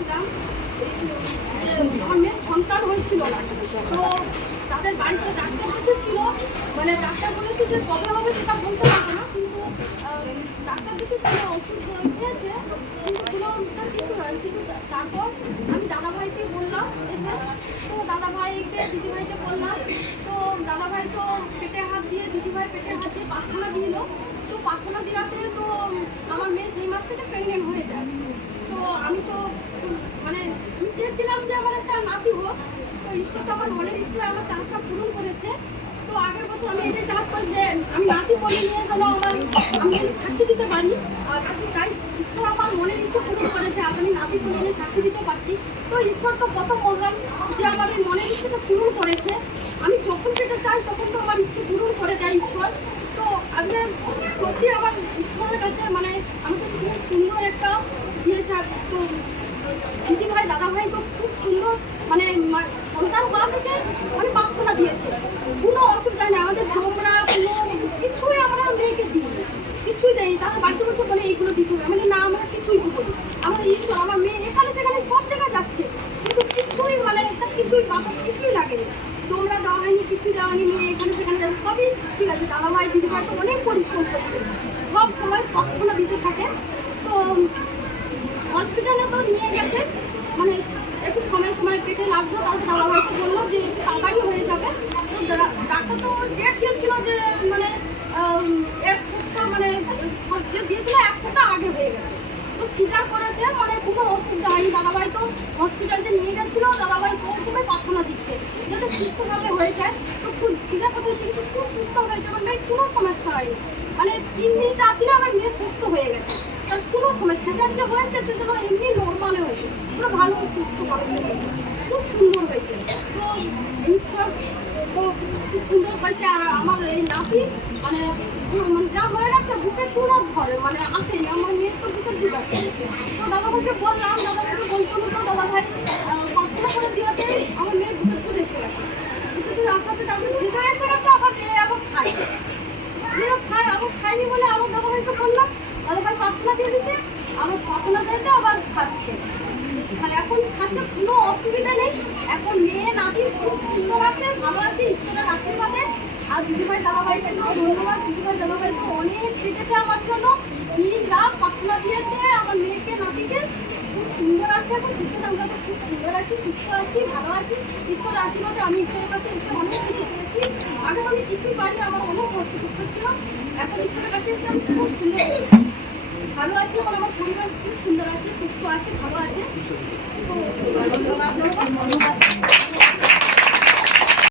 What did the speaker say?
চেয়েছিলাম আমার মেয়ের সন্তান হয়েছিল না। তো তাদের বাড়িতে ডাক্তার দেখেছিল, মানে ডাক্তার বলেছে যে কবে হবে সেটা বলতে পারবো না, কিন্তু ডাক্তার দেখেছিল, ওষুধ খেয়েছে, কিন্তু কোনো কিছু নয়। কিন্তু তারপর আমি দাদাভাইকে বললাম এসে, তো দাদাভাইকে দিদিভাইকে বললাম, তো দাদাভাই তো পেটে হাত দিয়ে, দিদিভাই পেটে হাত দিয়ে প্রার্থনা দিল। তো প্রার্থনা দেওয়াতে তো আমার মেয়ে সেই মাস থেকে প্রেগনেন্ট হয়ে যায়। তো আমি তো মানে চেয়েছিলাম যে আমার একটা নাতি হোক, তো ঈশ্বর তো আমার মনের ইচ্ছে আমার চাপটা পূরণ করেছে। তো আগের বছর আমি এটাই চাপ করি যে আমি নাতি বলে নিয়ে যেন আমি সাক্ষী দিতে পারি, আর তাই ঈশ্বর আমার মনের ইচ্ছে পূরণ করেছে। আজ আমি নাতি বলে নিয়ে সাক্ষী দিতে পারছি। তো ঈশ্বর তো প্রথম বললাম যে আমার এই মনের ইচ্ছেটা পূরণ করেছে। আমি যখন যেটা চাই তখন তো আমার ইচ্ছে পূরণ করে দেয় ঈশ্বর। তো আমি সত্যি আমার ঈশ্বরের কাছে মানে আমাকে খুব সুন্দর একটা দিয়েছে। তো দিদিভাই দাদাভাই তো খুব সুন্দর মানে সন্তান হওয়া থেকে মানে প্রার্থনা দিয়েছে, কোনো অসুবিধা নেই। আমাদের তোমরা কোনো কিছুই আমরা মেয়েকে দিই, কিছুই দেয়। তারা বাড়িতে বলছে বলে এইগুলো দিতে হবে, মানে না আমরা কিছুই দেবো না। আমরা ঈশ্বর আমার মেয়ে এখানে সেখানে সব জায়গায় যাচ্ছে, কিন্তু কিছুই মানে একটা কিছুই বাতাস কিছুই লাগেনি। তোমরা দেওয়া হয়নি, কিছুই দেওয়া হয়নি, মেয়ে এখানে সেখানে যাচ্ছে, সবই ঠিক আছে। দাদাভাই দিদিভাই তো অনেক পরিশ্রম করছে, সব সময় প্রার্থনা দিতে থাকে। তো হসপিটালে তো নিয়ে গেছে, মানে একটু সময় সময় পেটে লাগতো, তারপর দাদাভাইকে বললো যে একটু তাড়াতাড়ি হয়ে যাবে। তো ডাক্তার তো ডেট দিয়েছিল যে মানে এক সপ্তাহ, মানে যে দিয়েছিল এক সপ্তাহ আগে হয়ে গেছে। তো সিজার করেছে, মানে কোনো অসুবিধা হয়নি। দাদাভাই তো হসপিটালে নিয়ে গেছিলো, দাদাভাই সবসময় প্রার্থনা দিচ্ছে যাতে সুস্থভাবে হয়ে যায়। তো খুব সিজার করতে হচ্ছে কিন্তু খুব সুস্থ হয়েছে, আমার মেয়ের কোনো সমস্যা হয়নি। মানে 3 দিন 4 দিনে আমার মেয়ে সুস্থ হয়ে গেছে, তার কোনো সমস্যা সিজার যে হয়েছে সেজন্য এমনি নর্মালে হয়েছে, পুরো ভালো সুস্থ মানুষ খুব সুন্দর হয়েছে। তো ঈশ্বর তো খুব সুন্দর হয়েছে। আর আমার এই নাতি মানে যা হয়ে গেছে বুকে পুরো ঘরে মানে আসেনি, আমার মেয়ের তো বুকে দুধ আসে। তো দাদাভাইকে বললাম, দাদাভাইকে বলতে হলো, দাদাভাই প্রার্থনা করে দিওয়াতে আমার মেয়ের বুকে দুধ এসে গেছে। বুকে দুধ আসাতে তারপরে দুধও এসে গেছে, আবার আবার খায় আবার খায়নি বলে আমার দাদাভাইকে বললাম, দাদাভাই প্রার্থনা দিয়ে দিচ্ছে, আমার প্রার্থনা দিতে আবার খাচ্ছে। এখন খাচ্ছে, কোনো অসুবিধা নেই। এখন মেয়ে নাতি খুব সুন্দর আছে, ভালো আছে ঈশ্বরের আশীর্বাদে। আর দিদিভাই দাদাভাইকে তো ধন্যবাদ, দিদিভাই দাদাভাই তো অনেক কেটেছে আমার জন্য, 3 রাত প্রার্থনা দিয়েছে আমার মেয়েকে নাতিকে। খুব সুন্দর আছে, এখন সুস্থ আমরা তো খুব সুন্দর আছি, সুস্থ আছি, ভালো আছি ঈশ্বরের আশীর্বাদে। আমি ঈশ্বরের কাছে এসে অনেক কিছু পেয়েছি। আগে আমি কিছুই পারি, আমার অনেক কষ্ট ছিল, এখন ঈশ্বরের কাছে এসে আমি খুব সুন্দর ভালো আছি। এখন আমার পরিবার খুব সুন্দর আছে, সুস্থ আছে, ভালো আছে।